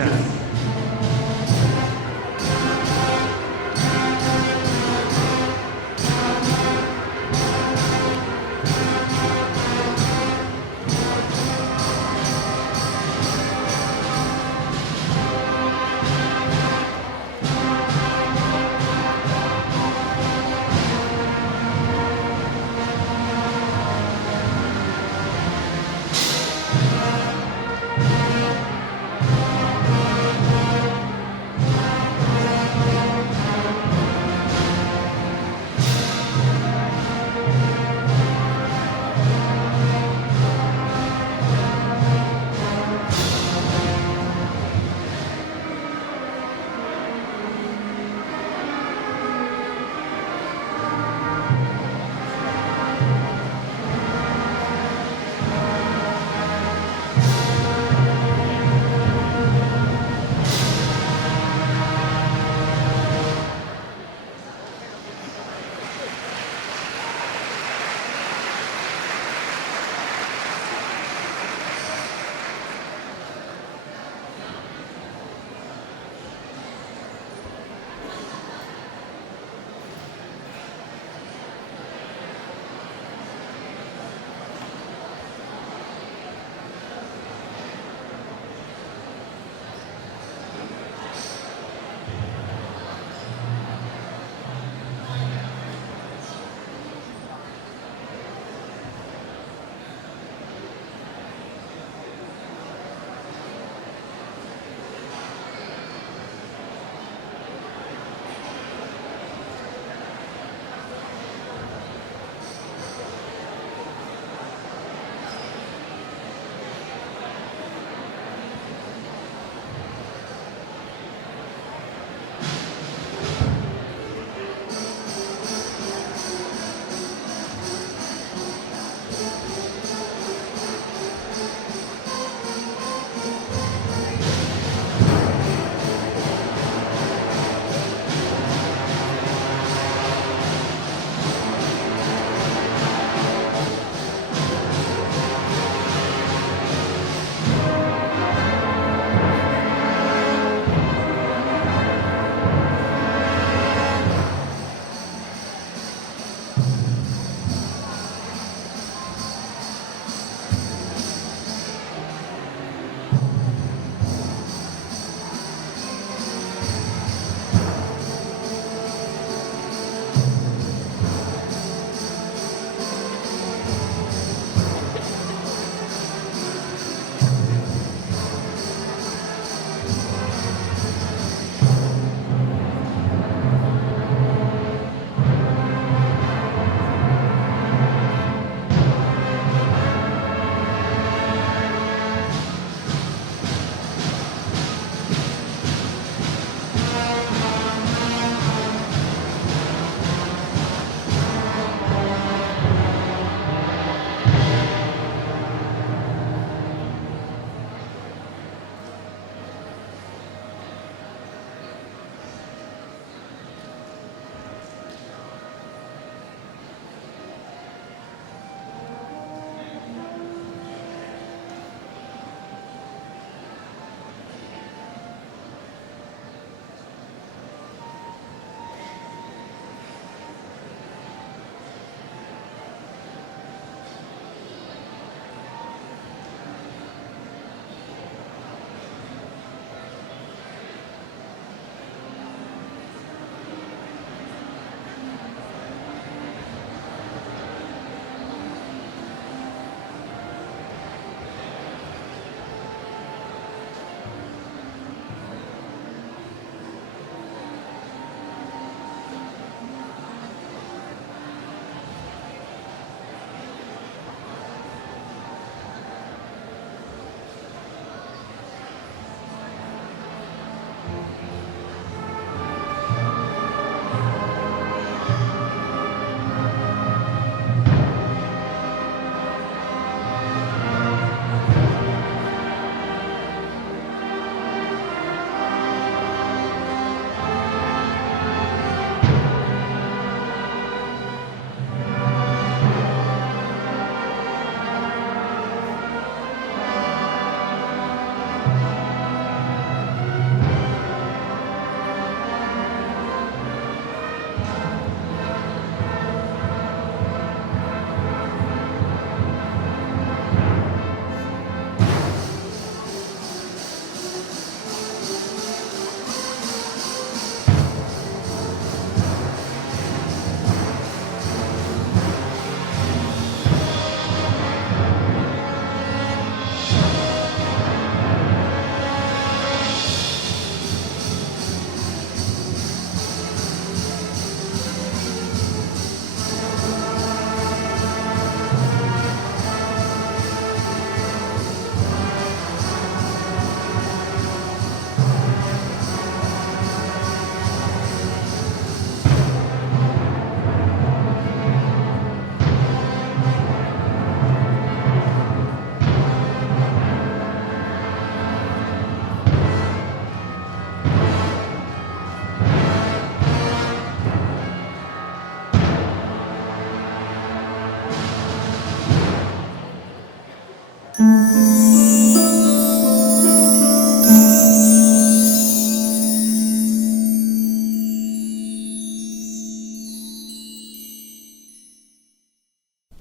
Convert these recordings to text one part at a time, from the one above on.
ใช่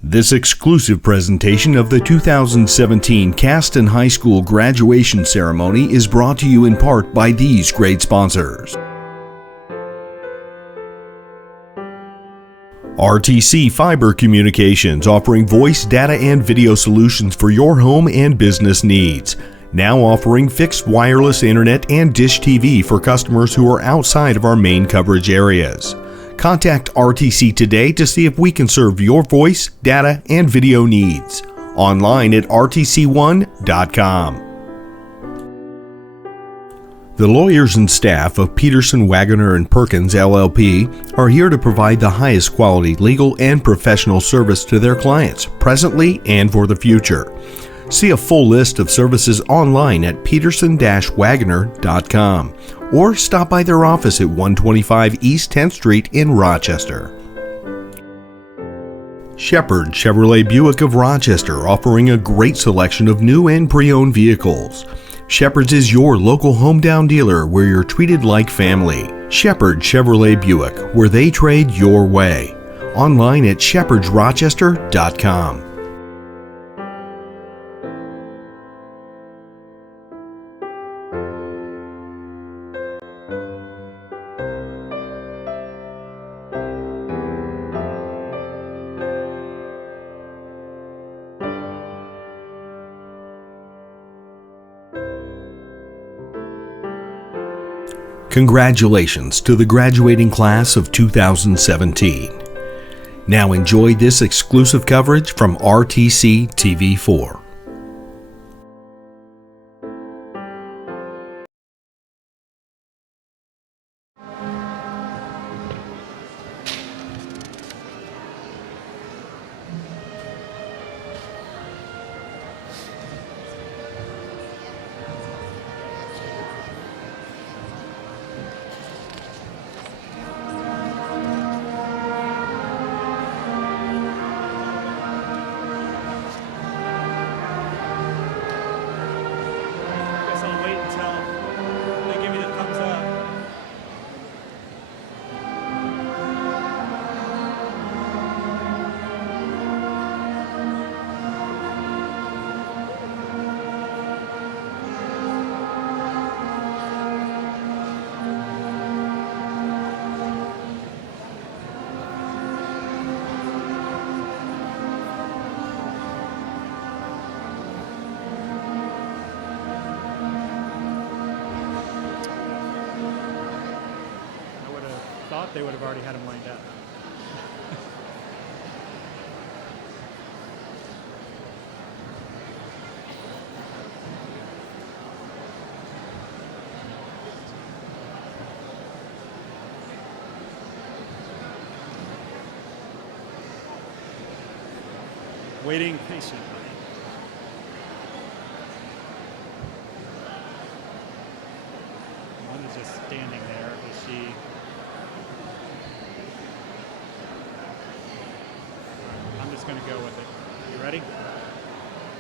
This exclusive presentation of the 2017 Caston High School graduation ceremony is brought to you in part by these great sponsors. RTC Fiber Communications, offering voice, data, and video solutions for your home and business needs. Now offering fixed wireless internet and dish TV for customers who are outside of our main coverage areas. Contact RTC today to see if we can serve your voice, data, and video needs. Online at rtc1.com. The lawyers and staff of Peterson, Waggoner & Perkins, LLP are here to provide the highest quality legal and professional service to their clients, presently and for the future. See a full list of services online at peterson-waggoner.com or stop by their office at 125 East 10th Street in Rochester. Shepherd Chevrolet Buick of Rochester, offering a great selection of new and pre-owned vehicles. Shepherd's is your local hometown dealer where you're treated like family. Shepherd Chevrolet Buick, where they trade your way. Online at shepherdsrochester.com. Congratulations to the graduating class of 2017. Now enjoy this exclusive coverage from RTC TV4. They would have already had them lined up. Waiting patiently. One is just standing there. Is she? I'm just going to go with it. You ready?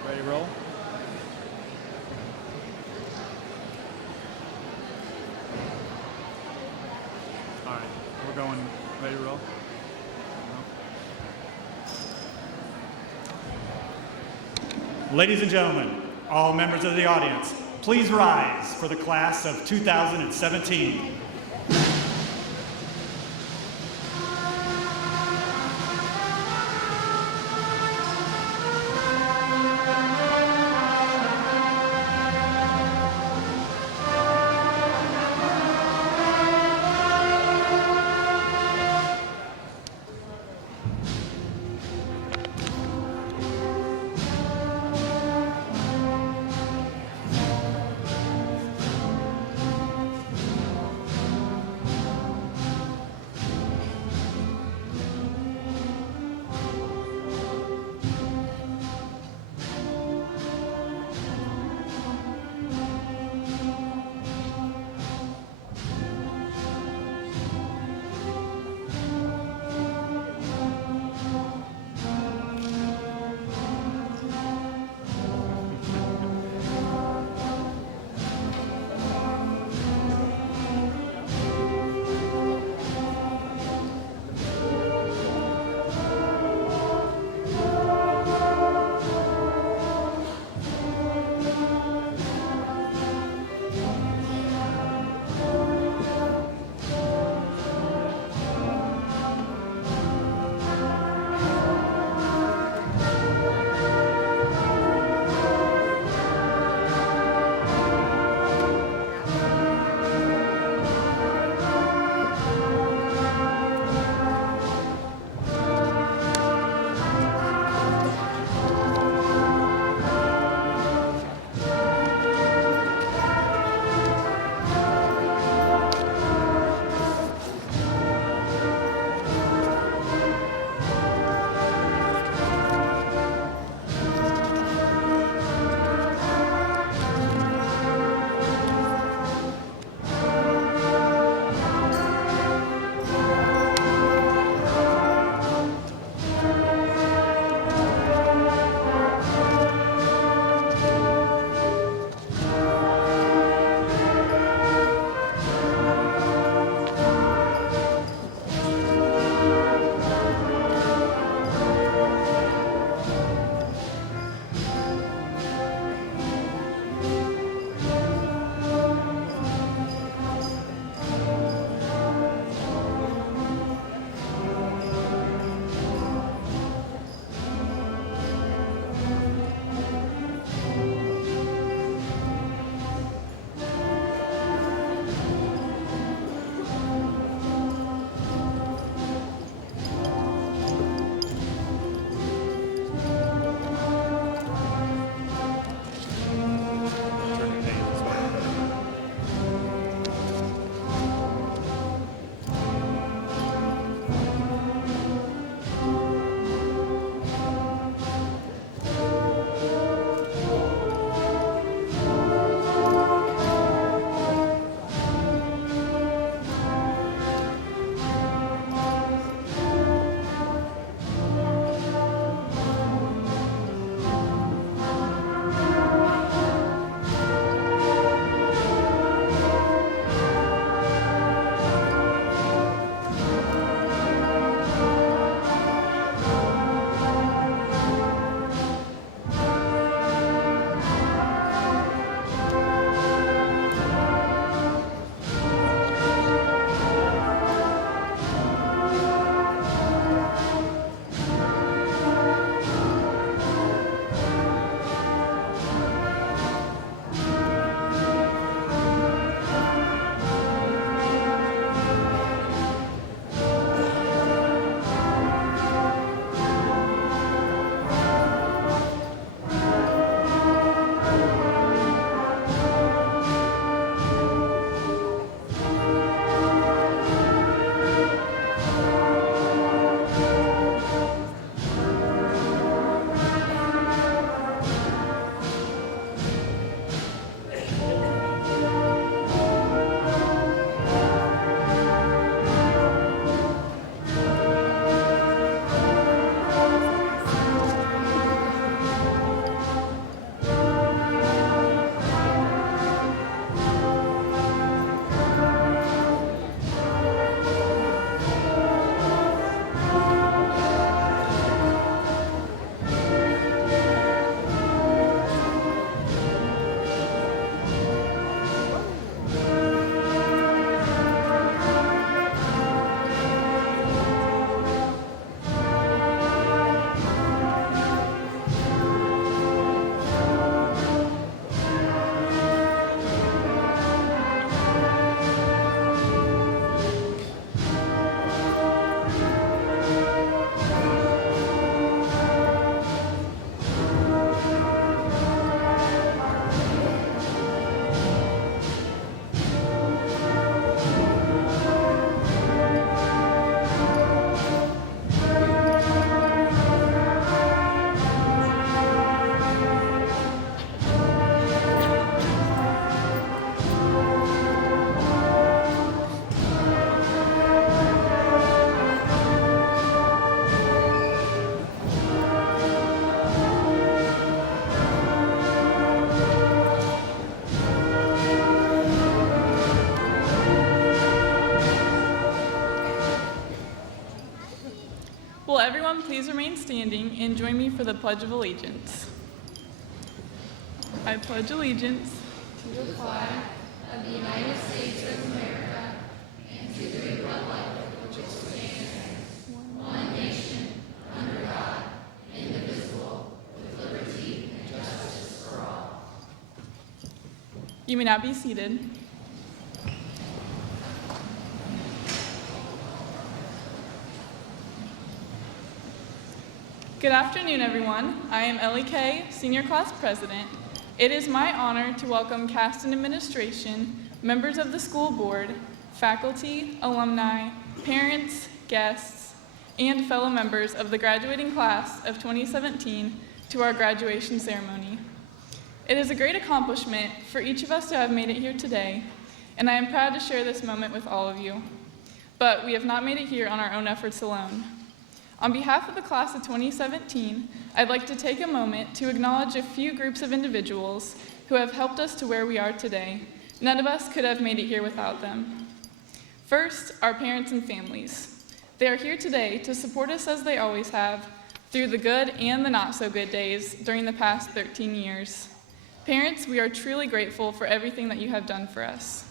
Ready to roll? All right, we're going. Ready to roll? No? Ladies and gentlemen, all members of the audience, please rise for the class of 2017. please remain standing and join me for the Pledge of Allegiance. I pledge allegiance to the flag of the United States of America and to the republic which stands one nation under God, indivisible, with liberty and justice for all. You may now be seated. Good afternoon, everyone. I am Ellie Kay, Senior Class President. It is my honor to welcome Caston administration, members of the school board, faculty, alumni, parents, guests, and fellow members of the graduating class of 2017 to our graduation ceremony. It is a great accomplishment for each of us to have made it here today, and I am proud to share this moment with all of you. But we have not made it here on our own efforts alone. On behalf of the class of 2017, I'd like to take a moment to acknowledge a few groups of individuals who have helped us to where we are today. None of us could have made it here without them. First, our parents and families. They are here today to support us as they always have, through the good and the not so good days during the past 13 years. Parents, we are truly grateful for everything that you have done for us.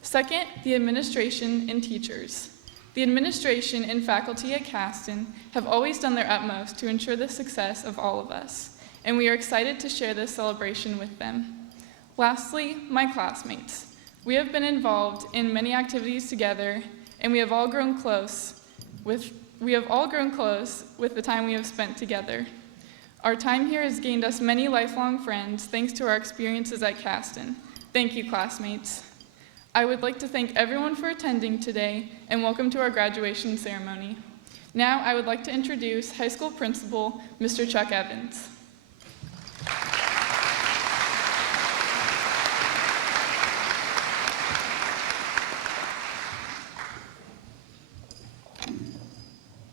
Second, the administration and teachers. The administration and faculty at Caston have always done their utmost to ensure the success of all of us, and we are excited to share this celebration with them. Lastly, my classmates. We have been involved in many activities together, and we have all grown close with the time we have spent together. Our time here has gained us many lifelong friends thanks to our experiences at Caston. Thank you, classmates. I would like to thank everyone for attending today and welcome to our graduation ceremony. Now I would like to introduce High School Principal, Mr. Chuck Evans.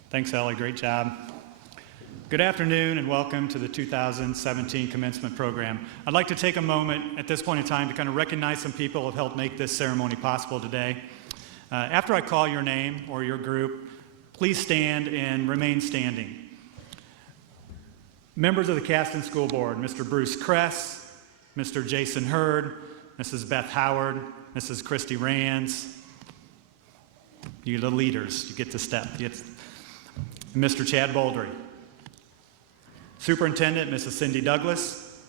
Thanks, Ellie. Great job. Good afternoon and welcome to the 2017 commencement program. I'd like to take a moment at this point in time to kind of recognize some people who have helped make this ceremony possible today. After I call your name or your group, please stand and remain standing. Members of the Caston School Board, Mr. Bruce Kress, Mr. Jason Hurd, Mrs. Beth Howard, Mrs. Christy Rands. You're the leaders, you get to step. Mr. Chad Bouldry. Superintendent, Mrs. Cindy Douglas.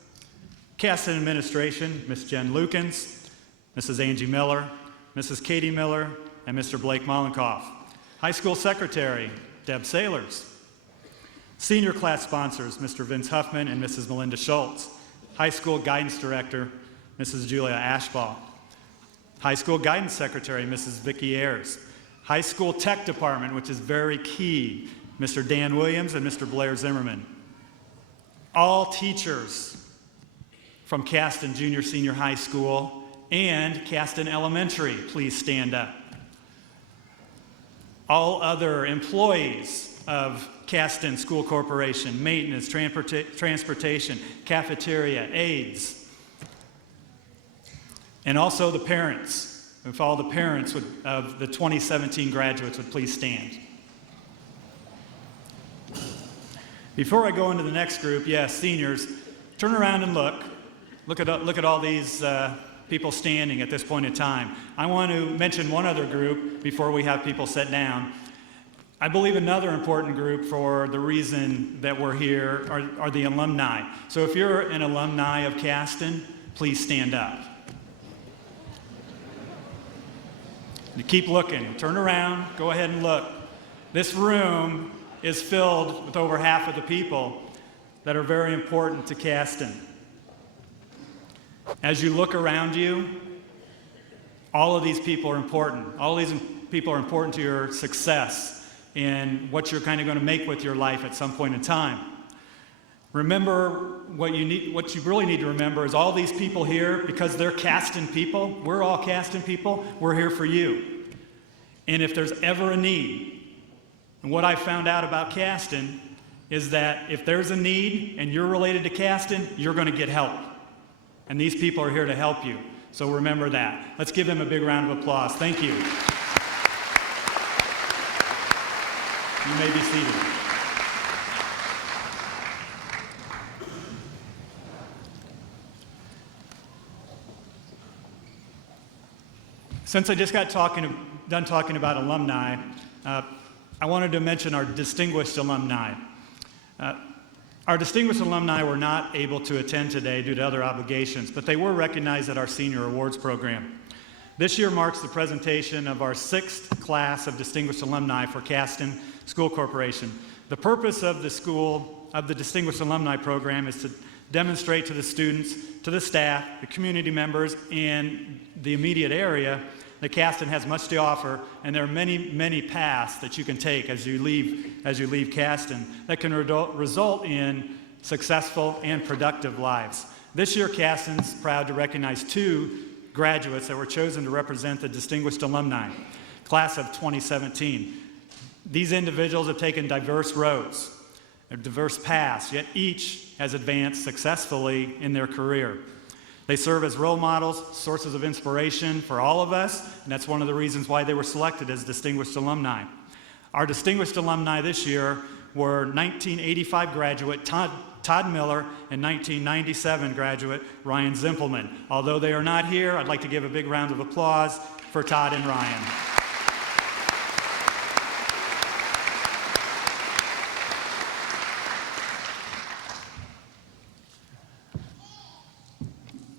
Caston Administration, Ms. Jen Lukens, Mrs. Angie Miller, Mrs. Katie Miller, and Mr. Blake Mollenkoff. High School Secretary, Deb Sailors. Senior class sponsors, Mr. Vince Huffman and Mrs. Melinda Schultz. High School Guidance Director, Mrs. Julia Ashball. High School Guidance Secretary, Mrs. Vicki Ayers. High School Tech Department, which is very key, Mr. Dan Williams and Mr. Blair Zimmerman. All teachers from Caston Junior Senior High School and Caston Elementary, please stand up. All other employees of Caston School Corporation, maintenance, transportation, cafeteria, aides, and also the parents. If all the parents of the 2017 graduates would please stand. Before I go into the next group, yes, seniors, turn around and look. Look at all these people standing at this point in time. I want to mention one other group before we have people sit down. I believe another important group for the reason that we're here are the alumni. So if you're an alumni of Caston, please stand up. You keep looking. Turn around. Go ahead and look. This room is filled with over half of the people that are very important to Caston. As you look around you, all of these people are important. All of these people are important to your success and what you're kind of going to make with your life at some point in time. Remember, what you really need to remember is all these people here, because they're Caston people, we're all Caston people, we're here for you. And if there's ever a need, and what I found out about Caston is that if there's a need and you're related to Caston, you're going to get help. And these people are here to help you. So remember that. Let's give them a big round of applause. Thank you. You may be seated. Since I just got done talking about alumni, I wanted to mention our distinguished alumni. Our distinguished alumni were not able to attend today due to other obligations, but they were recognized at our senior awards program. This year marks the presentation of our 6th class of distinguished alumni for Caston School Corporation. The purpose of the Distinguished Alumni Program is to demonstrate to the students, to the staff, the community members, and the immediate area that Caston has much to offer, and there are many, many paths that you can take as you leave Caston that can result in successful and productive lives. This year, Caston's proud to recognize 2 graduates that were chosen to represent the Distinguished Alumni, class of 2017. These individuals have taken diverse roads, diverse paths, yet each has advanced successfully in their career. They serve as role models, sources of inspiration for all of us, and that's one of the reasons why they were selected as distinguished alumni. Our distinguished alumni this year were 1985 graduate Todd Miller and 1997 graduate Ryan Zimpelman. Although they are not here, I'd like to give a big round of applause for Todd and Ryan.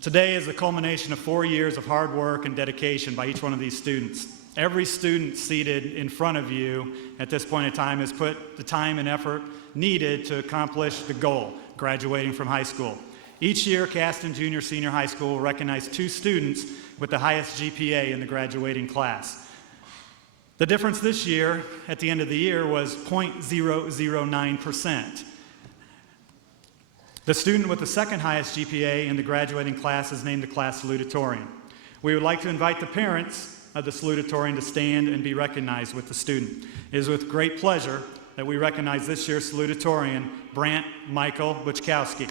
Today is the culmination of 4 years of hard work and dedication by each one of these students. Every student seated in front of you at this point in time has put the time and effort needed to accomplish the goal, graduating from high school. Each year, Caston Junior Senior High School will recognize 2 students with the highest GPA in the graduating class. The difference this year, at the end of the year, was 0.009%. The student with the second highest GPA in the graduating class is named the class salutatorian. We would like to invite the parents of the salutatorian to stand and be recognized with the student. It is with great pleasure that we recognize this year's salutatorian, Brant Michael Buchkowski.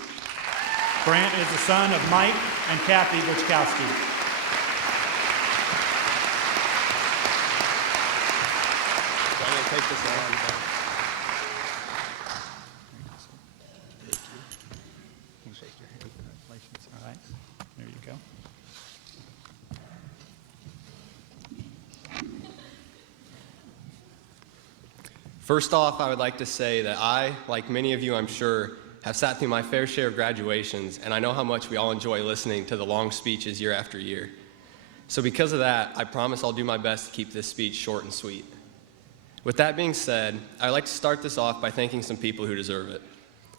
Brant is the son of Mike and Kathy Buchkowski. I'm going to take this on. All right, there you go. First off, I would like to say that I, like many of you I'm sure, have sat through my fair share of graduations, and I know how much we all enjoy listening to the long speeches year after year. So because of that, I promise I'll do my best to keep this speech short and sweet. With that being said, I'd like to start this off by thanking some people who deserve it.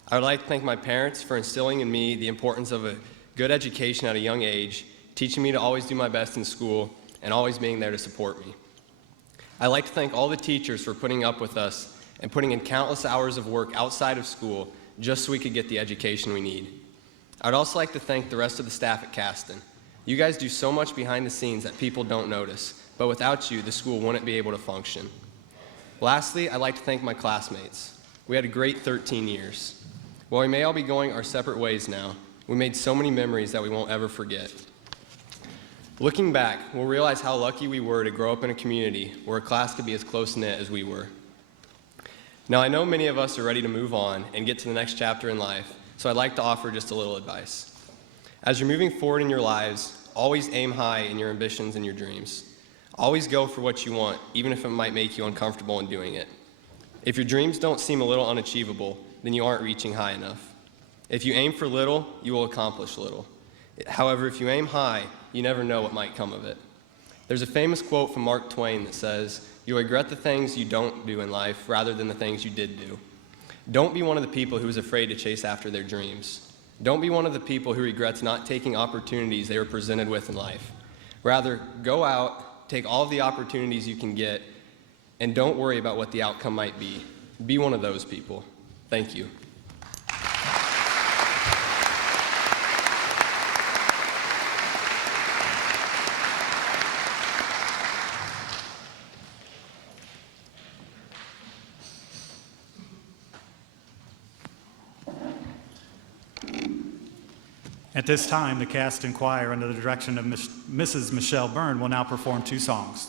I would like to thank my parents for instilling in me the importance of a good education at a young age, teaching me to always do my best in school, and always being there to support me. I'd like to thank all the teachers for putting up with us and putting in countless hours of work outside of school just so we could get the education we need. I'd also like to thank the rest of the staff at Caston. You guys do so much behind the scenes that people don't notice, but without you, the school wouldn't be able to function. Lastly, I'd like to thank my classmates. We had a great 13 years. While we may all be going our separate ways now, we made so many memories that we won't ever forget. Looking back, we'll realize how lucky we were to grow up in a community where a class could be as close-knit as we were. Now, I know many of us are ready to move on and get to the next chapter in life, so I'd like to offer just a little advice. As you're moving forward in your lives, always aim high in your ambitions and your dreams. Always go for what you want, even if it might make you uncomfortable in doing it. If your dreams don't seem a little unachievable, then you aren't reaching high enough. If you aim for little, you will accomplish little. However, if you aim high, you never know what might come of it. There's a famous quote from Mark Twain that says, "You'll regret the things you don't do in life rather than the things you did do." Don't be one of the people who is afraid to chase after their dreams. Don't be one of the people who regrets not taking opportunities they were presented with in life. Rather, go out, take all of the opportunities you can get, and don't worry about what the outcome might be. Be one of those people. Thank you. At this time, the Caston Choir, under the direction of Mrs. Michelle Byrne, will now perform 2 songs.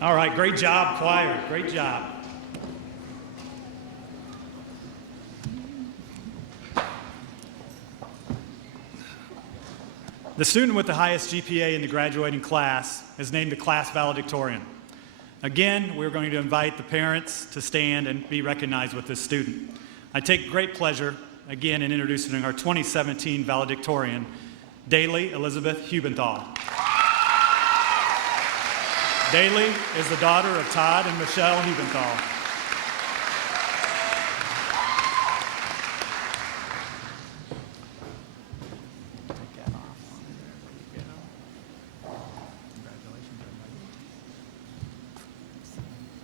All right, great job, choir. Great job. The student with the highest GPA in the graduating class is named the class valedictorian. Again, we're going to invite the parents to stand and be recognized with this student. I take great pleasure, again, in introducing our 2017 valedictorian, Daly Elizabeth Hubenthal. Daly is the daughter of Todd and Michelle Hubenthal.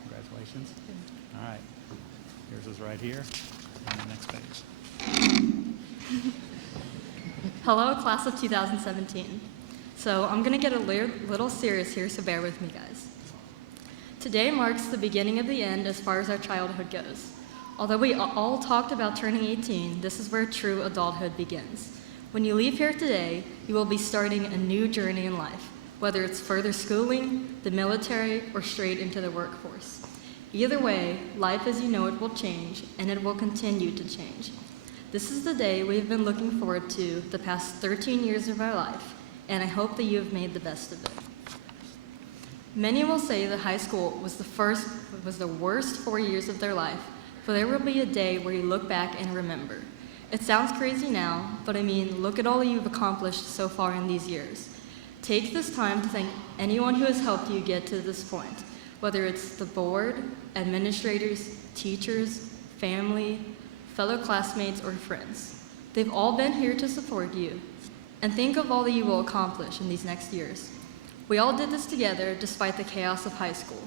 Congratulations. All right. Yours is right here on the next page. Hello, class of 2017. So I'm going to get a little serious here, so bear with me, guys. Today marks the beginning of the end as far as our childhood goes. Although we all talked about turning 18, this is where true adulthood begins. When you leave here today, you will be starting a new journey in life, whether it's further schooling, the military, or straight into the workforce. Either way, life as you know it will change, and it will continue to change. This is the day we've been looking forward to the past 13 years of our life, and I hope that you have made the best of it. Many will say that high school was the worst 4 years of their life, but there will be a day where you look back and remember. It sounds crazy now, but I mean, look at all you've accomplished so far in these years. Take this time to thank anyone who has helped you get to this point, whether it's the board, administrators, teachers, family, fellow classmates, or friends. They've all been here to support you. And think of all that you will accomplish in these next years. We all did this together despite the chaos of high school.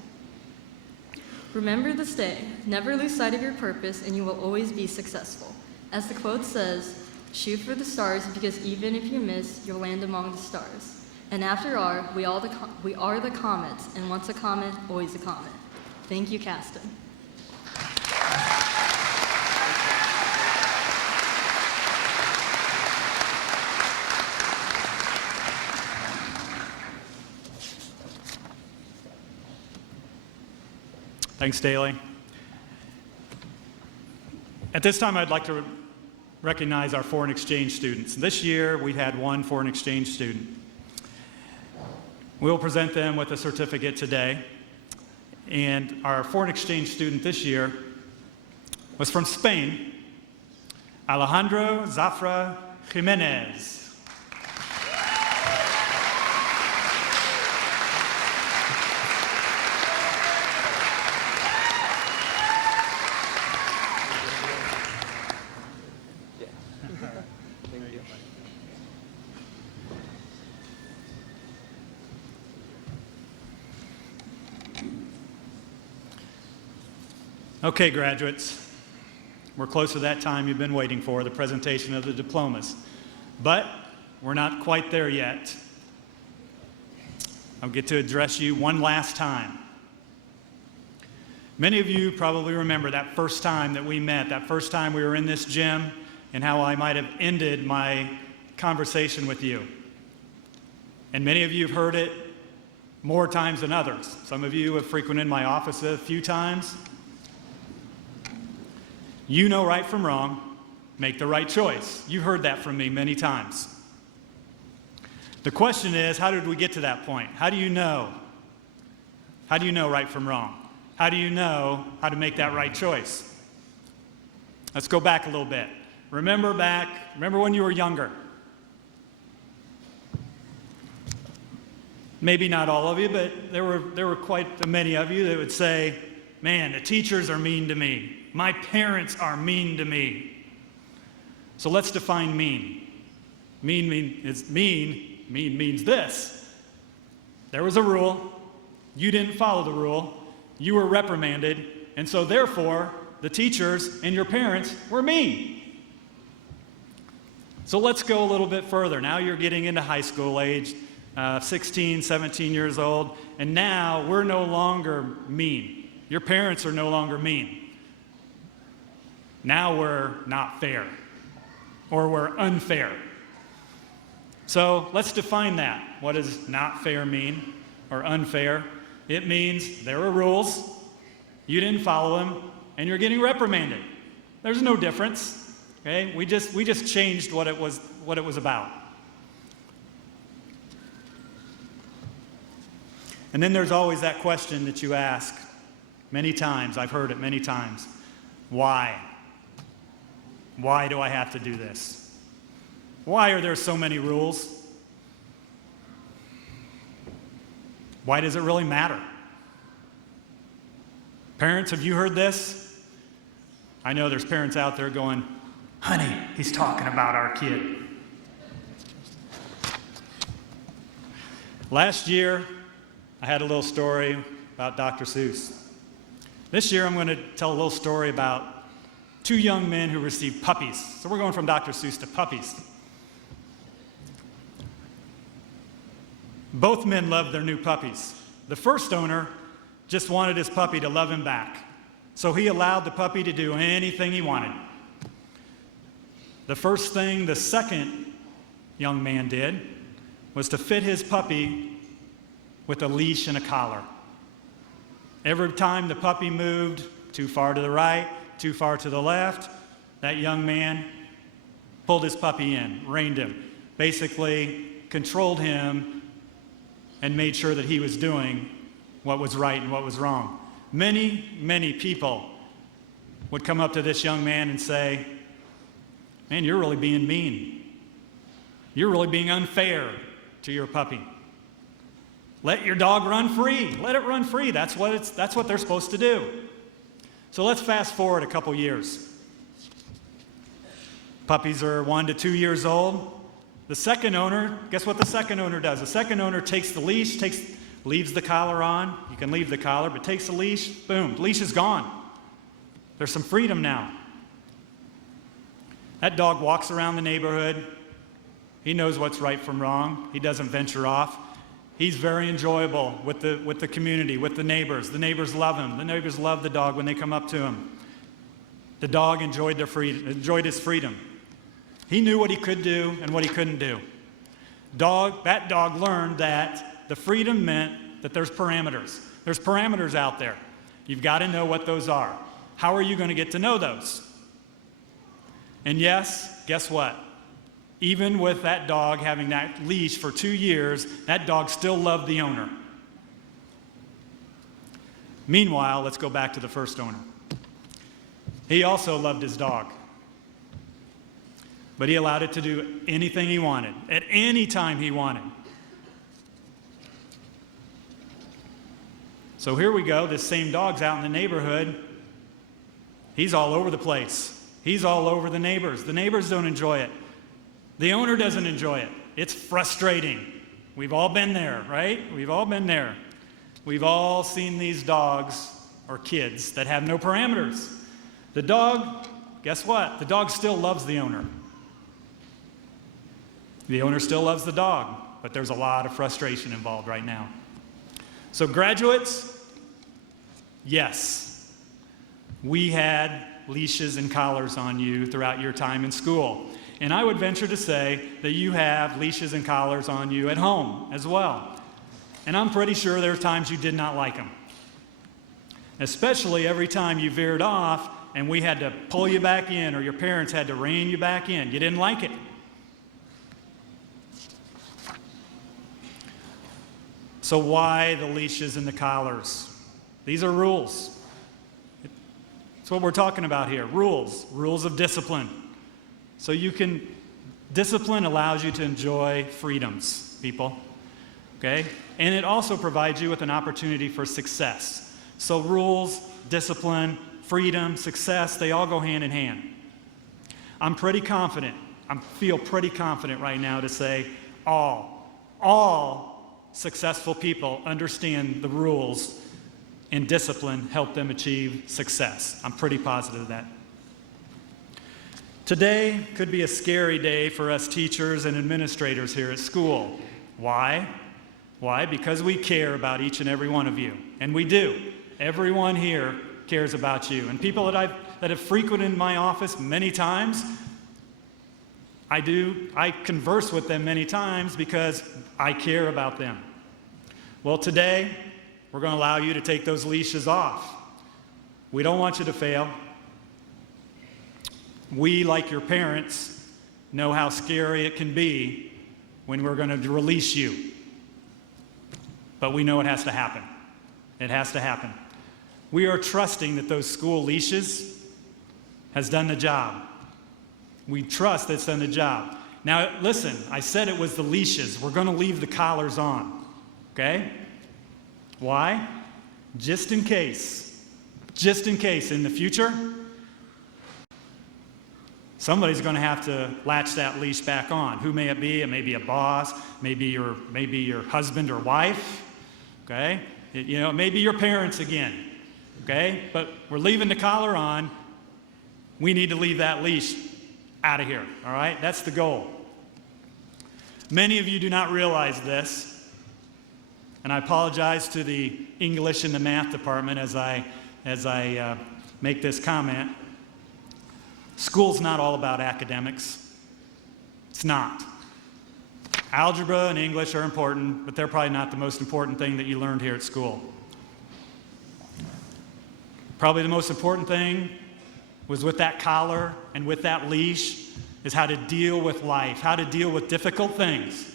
Remember this day, never lose sight of your purpose, and you will always be successful. As the quote says, shoot for the stars, because even if you miss, you'll land among the stars. And after all, we are the comets, and once a comet, always a comet. Thank you, Caston. Thanks, Daly. At this time, I'd like to recognize our foreign exchange students. This year, we had one foreign exchange student. We'll present them with a certificate today. And our foreign exchange student this year was from Spain, Alejandro Zafra Jimenez. Okay, graduates, we're close to that time you've been waiting for, the presentation of the diplomas. But we're not quite there yet. I'll get to address you one last time. Many of you probably remember that first time that we met, that first time we were in this gym, and how I might have ended my conversation with you. And many of you have heard it more times than others. Some of you have frequented my office a few times. You know right from wrong, make the right choice. You heard that from me many times. The question is, how did we get to that point? How do you know? How do you know right from wrong? How do you know how to make that right choice? Let's go back a little bit. Remember when you were younger. Maybe not all of you, but there were quite many of you that would say, man, the teachers are mean to me. My parents are mean to me. So let's define mean. Mean means this. There was a rule. You didn't follow the rule. You were reprimanded. And so therefore, the teachers and your parents were mean. So let's go a little bit further. Now you're getting into high school age, 16, 17 years old, and now we're no longer mean. Your parents are no longer mean. Now we're not fair, or we're unfair. So let's define that. What does not fair mean, or unfair? It means there are rules, you didn't follow them, and you're getting reprimanded. There's no difference. Okay? We just changed what it was about. And then there's always that question that you ask many times. I've heard it many times. Why? Why do I have to do this? Why are there so many rules? Why does it really matter? Parents, have you heard this? I know there's parents out there going, honey, he's talking about our kid. Last year, I had a little story about Dr. Seuss. This year, I'm going to tell a little story about two young men who received puppies. So we're going from Dr. Seuss to puppies. Both men loved their new puppies. The first owner just wanted his puppy to love him back. So he allowed the puppy to do anything he wanted. The first thing the second young man did was to fit his puppy with a leash and a collar. Every time the puppy moved too far to the right, too far to the left, that young man pulled his puppy in, reined him, basically controlled him and made sure that he was doing what was right and what was wrong. Many, many people would come up to this young man and say, man, you're really being mean. You're really being unfair to your puppy. Let your dog run free. Let it run free. That's what they're supposed to do. So let's fast forward a couple years. Puppies are 1 to 2 years old. The second owner, guess what the second owner does? The second owner takes the leash, leaves the collar on. You can leave the collar, but takes the leash, boom, the leash is gone. There's some freedom now. That dog walks around the neighborhood. He knows what's right from wrong. He doesn't venture off. He's very enjoyable with the community, with the neighbors. The neighbors love him. The neighbors love the dog when they come up to him. The dog enjoyed his freedom. He knew what he could do and what he couldn't do. That dog learned that the freedom meant that there's parameters. There's parameters out there. You've got to know what those are. How are you going to get to know those? And yes, guess what? Even with that dog having that leash for 2 years, that dog still loved the owner. Meanwhile, let's go back to the first owner. He also loved his dog. But he allowed it to do anything he wanted, at any time he wanted. So here we go, this same dog's out in the neighborhood. He's all over the place. He's all over the neighbors. The neighbors don't enjoy it. The owner doesn't enjoy it. It's frustrating. We've all been there, right? We've all been there. We've all seen these dogs or kids that have no parameters. The dog, guess what? The dog still loves the owner. The owner still loves the dog, but there's a lot of frustration involved right now. So graduates, yes, we had leashes and collars on you throughout your time in school. And I would venture to say that you have leashes and collars on you at home as well. And I'm pretty sure there are times you did not like them. Especially every time you veered off and we had to pull you back in or your parents had to rein you back in. You didn't like it. So why the leashes and the collars? These are rules. That's what we're talking about here. Rules of discipline. So discipline allows you to enjoy freedoms, people. Okay? And it also provides you with an opportunity for success. So rules, discipline, freedom, success, they all go hand in hand. I'm pretty confident, I feel pretty confident right now to say all successful people understand the rules and discipline help them achieve success. I'm pretty positive of that. Today could be a scary day for us teachers and administrators here at school. Why? Why? Because we care about each and every one of you. And we do. Everyone here cares about you. And people that have frequented my office many times, I converse with them many times because I care about them. Well, today, we're going to allow you to take those leashes off. We don't want you to fail. We, like your parents, know how scary it can be when we're going to release you. But we know it has to happen. It has to happen. We are trusting that those school leashes has done the job. We trust that it's done the job. Now, listen, I said it was the leashes. We're going to leave the collars on, okay? Why? Just in case in the future, somebody's going to have to latch that leash back on. Who may it be? It may be a boss, maybe your husband or wife, okay? It may be your parents again, okay? But we're leaving the collar on. We need to leave that leash out of here, all right? That's the goal. Many of you do not realize this, and I apologize to the English and the math department as I make this comment. School's not all about academics. It's not. Algebra and English are important, but they're probably not the most important thing that you learned here at school. Probably the most important thing was with that collar and with that leash is how to deal with life, how to deal with difficult things,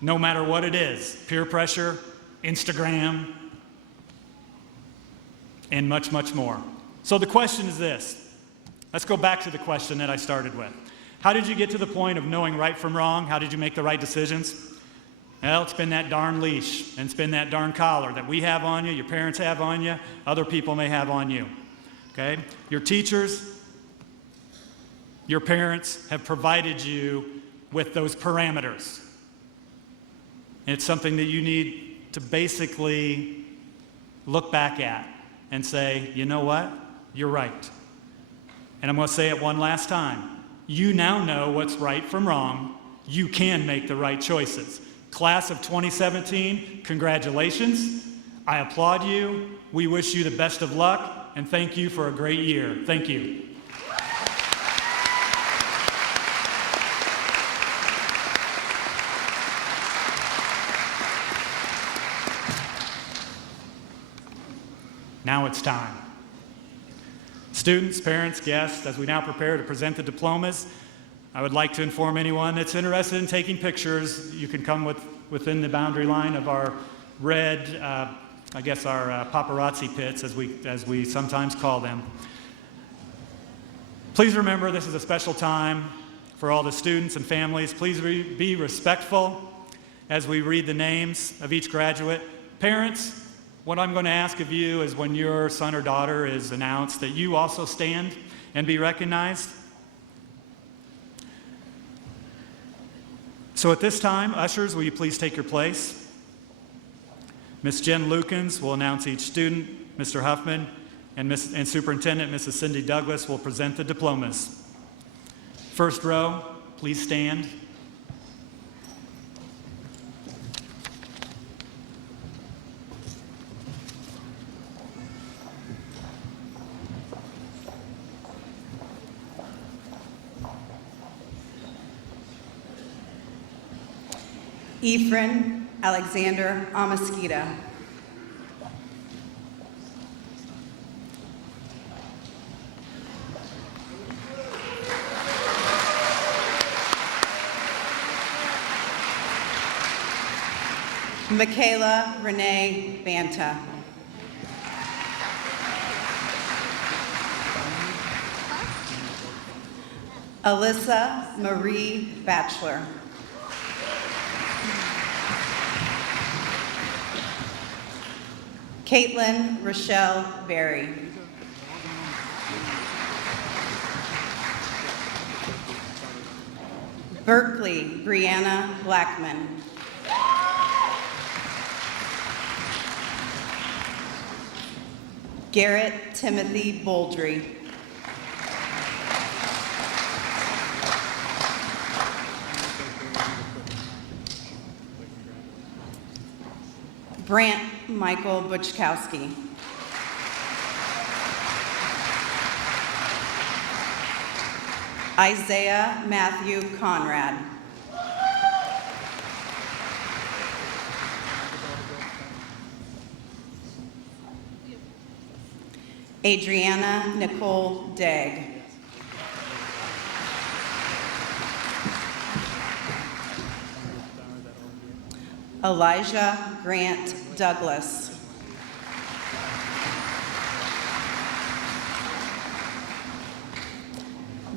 no matter what it is, peer pressure, Instagram, and much, much more. So the question is this. Let's go back to the question that I started with. How did you get to the point of knowing right from wrong? How did you make the right decisions? Well, it's been that darn leash, and it's been that darn collar that we have on you, your parents have on you, other people may have on you. Okay? Your teachers, your parents have provided you with those parameters. And it's something that you need to basically look back at and say, you know what? You're right. And I'm going to say it one last time. You now know what's right from wrong. You can make the right choices. Class of 2017, congratulations. I applaud you. We wish you the best of luck, and thank you for a great year. Thank you. Now it's time. Students, parents, guests, as we now prepare to present the diplomas, I would like to inform anyone that's interested in taking pictures, you can come within the boundary line of our red, our paparazzi pits, as we sometimes call them. Please remember this is a special time for all the students and families. Please be respectful as we read the names of each graduate. Parents, what I'm going to ask of you is when your son or daughter is announced that you also stand and be recognized. So at this time, ushers, will you please take your place? Ms. Jen Lukens will announce each student. Mr. Huffman and Superintendent Mrs. Cindy Douglas will present the diplomas. First row, please stand. Ephraim Alexander Amasquita. Michaela Renee Banta. Alyssa Marie Batchelor. Caitlin Rochelle Berry. Berkeley Brianna Blackman. Garrett Timothy Boldry. Brant Michael Butchkowski. Isaiah Matthew Conrad. Adriana Nicole Degg. Elijah Grant Douglas.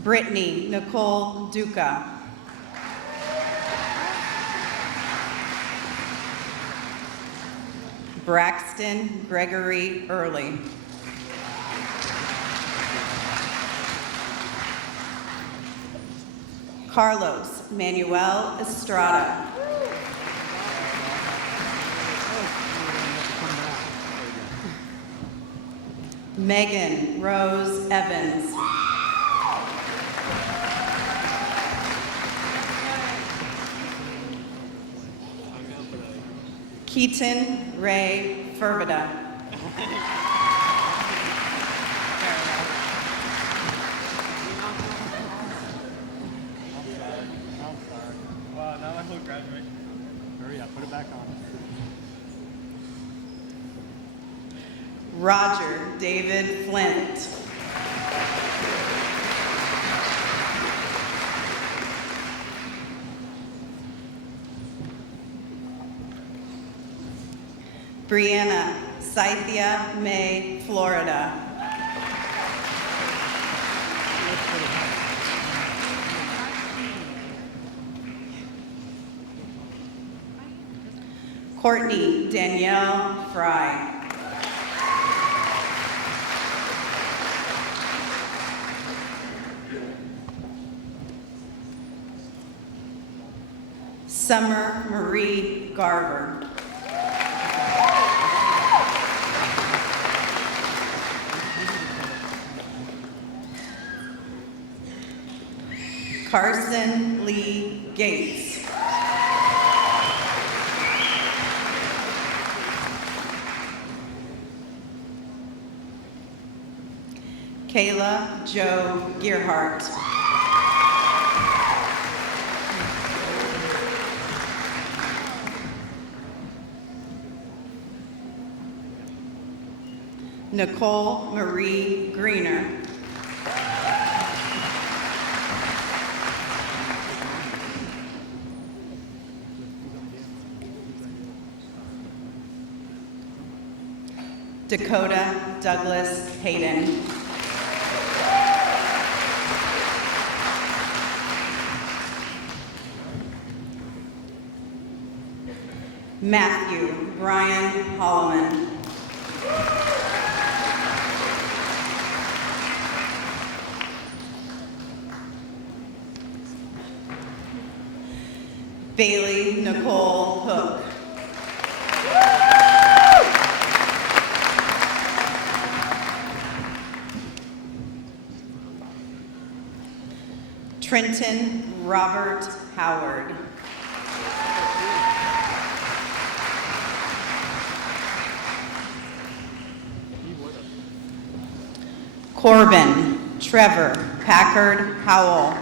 Brittany Nicole Duca. Braxton Gregory Early. Carlos Manuel Estrada. Megan Rose Evans. Keaton Ray Fervida. Wow, now I will graduate. Hurry up, put it back on. Roger David Flint. Brianna Scythia May Florida. Courtney Danielle Fry. Summer Marie Garver. Carson Lee Gates. Kayla Jo Gearhart. Nicole Marie Greener. Dakota Douglas Hayden. Matthew Brian Holloman. Bailey Nicole Hook. Trenton Robert Howard. Corbin Trevor Packard Howell.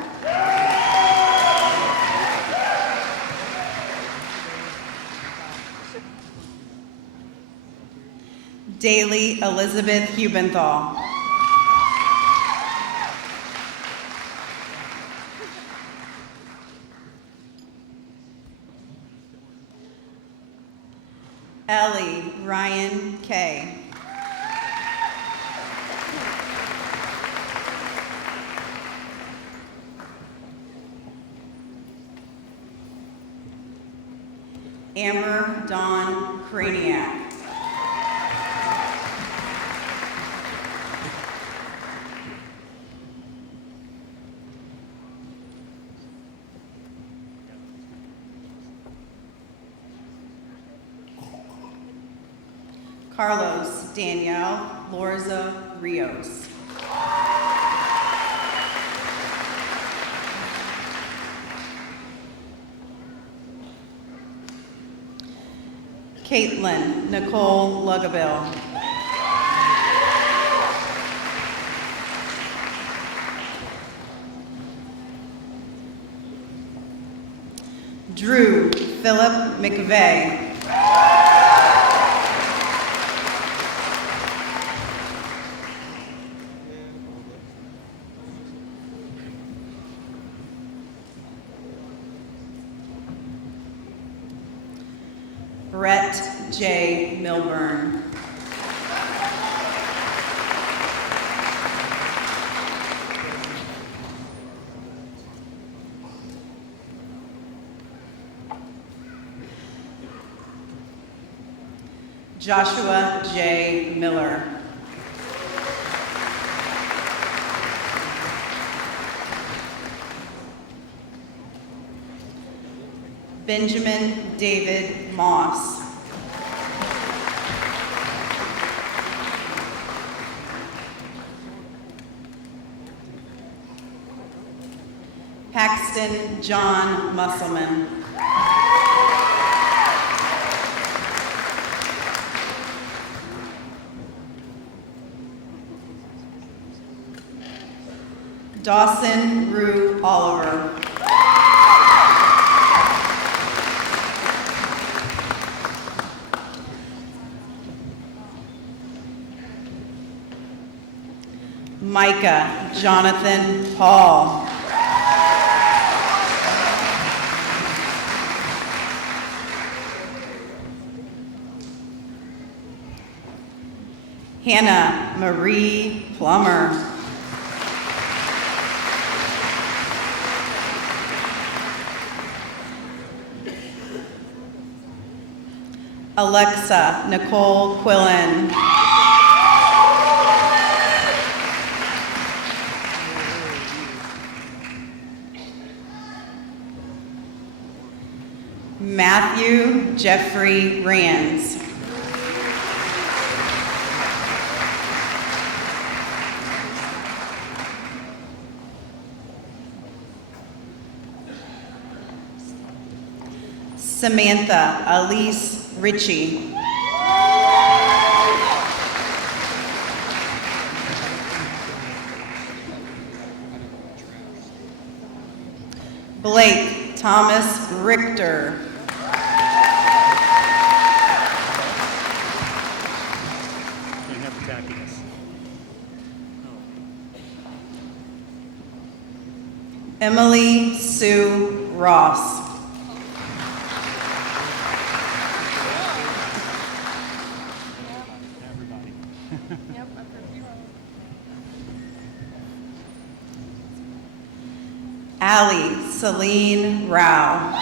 Daly Elizabeth Hubenthal. Ellie Ryan Kay. Amber Dawn Craniac. Carlos Danielle Lorza Rios. Caitlin Nicole Lugabill. Drew Philip McVeigh. Brett J. Milburn. Joshua J. Miller. Benjamin David Moss. Paxton John Musselman. Dawson Rue Oliver. Micah Jonathan Paul. Hannah Marie Plummer. Alexa Nicole Quillen. Matthew Jeffrey Rands. Samantha Elise Ritchie. Blake Thomas Richter. Can't have the tackiness. Emily Sue Ross. Allie Celine Rao.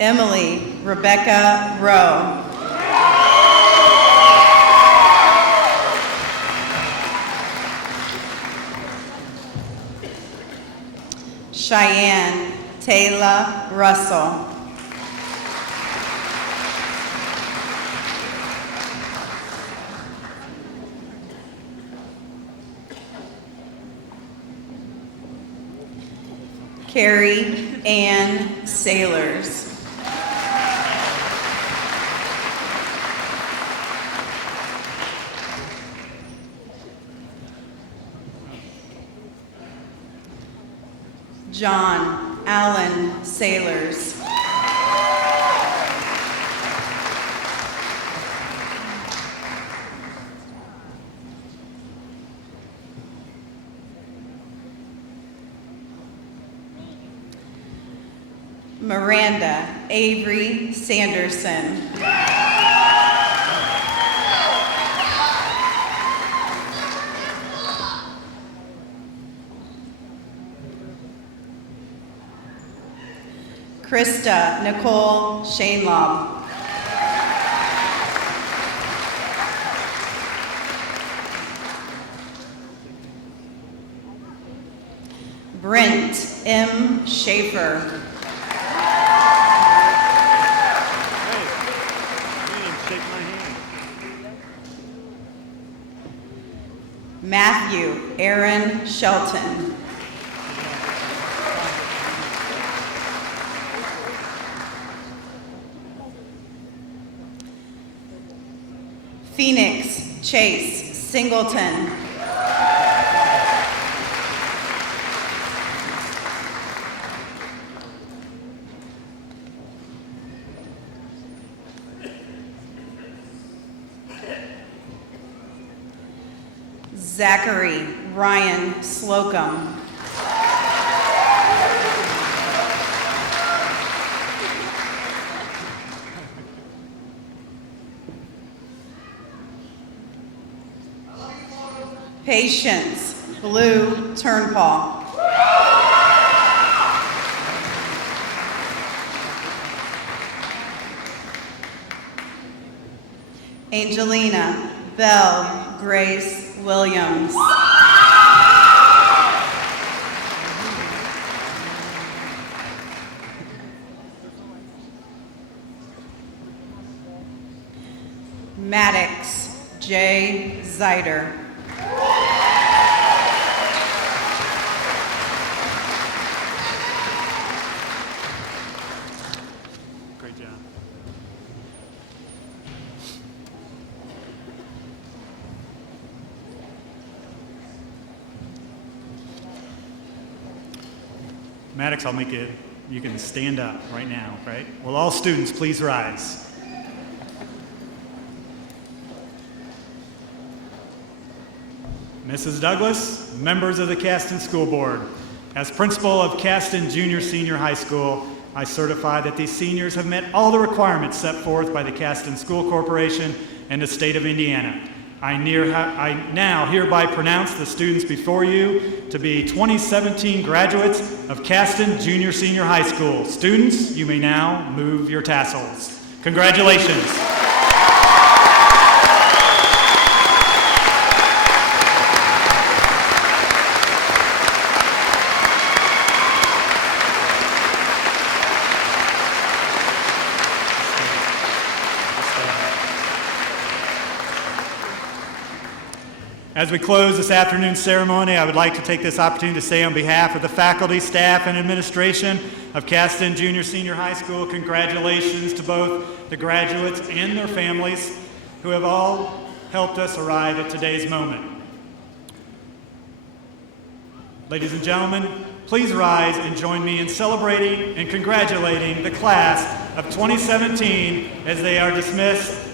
Emily Rebecca Rowe. Cheyenne Taylor Russell. Carrie Ann Sailors. John Allen Sailors. Miranda Avery Sanderson. Krista Nicole Shainlaub. Brent M. Schaefer. Shake my hand. Matthew Aaron Shelton. Phoenix Chase Singleton. Zachary Ryan Slocum. Patience Blue Turnpaul. Angelina Belle Grace Williams. Maddox J. Zider. Great job. Maddox, I'll make it, you can stand up right now, right? Will all students please rise? Mrs. Douglas, members of the Caston School Board, as principal of Caston Junior Senior High School, I certify that these seniors have met all the requirements set forth by the Caston School Corporation and the state of Indiana. I now hereby pronounce the students before you to be 2017 graduates of Caston Junior Senior High School. Students, you may now move your tassels. Congratulations. As we close this afternoon's ceremony, I would like to take this opportunity to say on behalf of the faculty, staff, and administration of Caston Junior Senior High School, congratulations to both the graduates and their families who have all helped us arrive at today's moment. Ladies and gentlemen, please rise and join me in celebrating and congratulating the class of 2017 as they are dismissed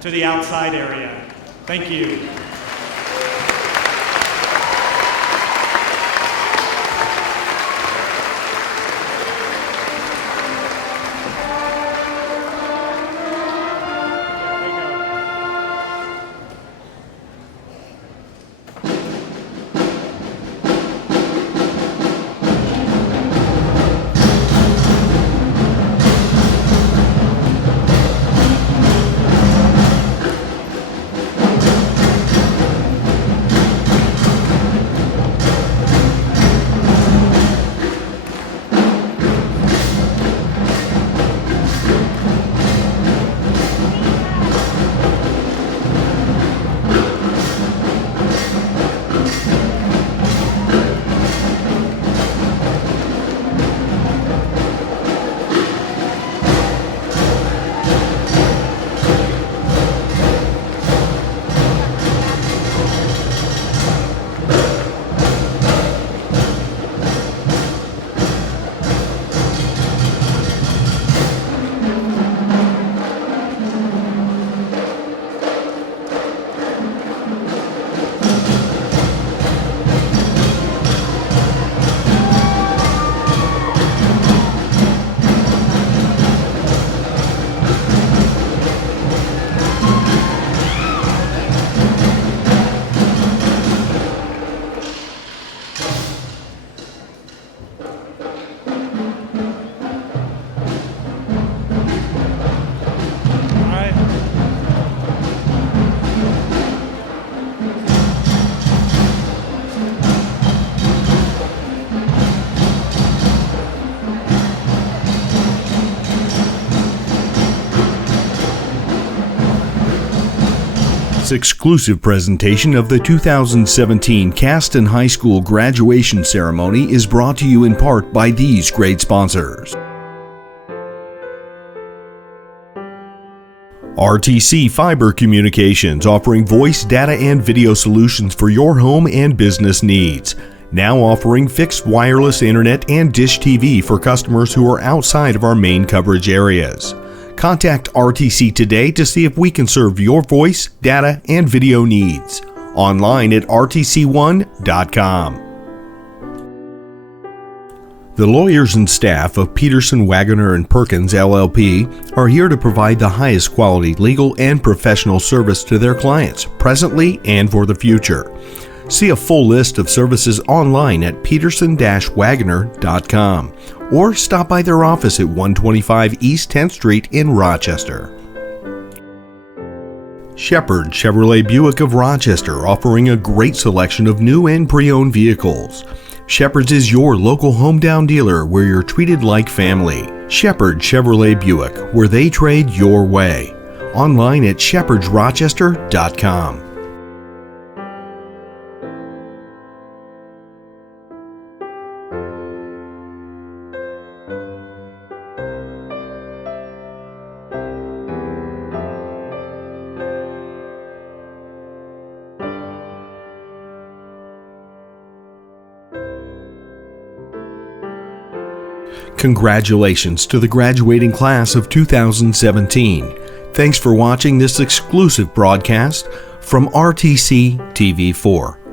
to the outside area. Thank you. This exclusive presentation of the 2017 Caston High School graduation ceremony is brought to you in part by these great sponsors. RTC Fiber Communications, offering voice, data, and video solutions for your home and business needs. Now offering fixed wireless internet and dish TV for customers who are outside of our main coverage areas. Contact RTC today to see if we can serve your voice, data, and video needs. online at rtc1.com. The lawyers and staff of Peterson, Wagoner & Perkins, LLP are here to provide the highest quality legal and professional service to their clients, presently and for the future. See a full list of services online at peterson-wagoner.com or stop by their office at 125 East 10th Street in Rochester. Shepherd Chevrolet Buick of Rochester, offering a great selection of new and pre-owned vehicles. Shepherd's is your local hometown dealer where you're treated like family. Shepherd Chevrolet Buick, where they trade your way. Online at shepherdsrochester.com. Congratulations to the graduating class of 2017. Thanks for watching this exclusive broadcast from RTC TV4.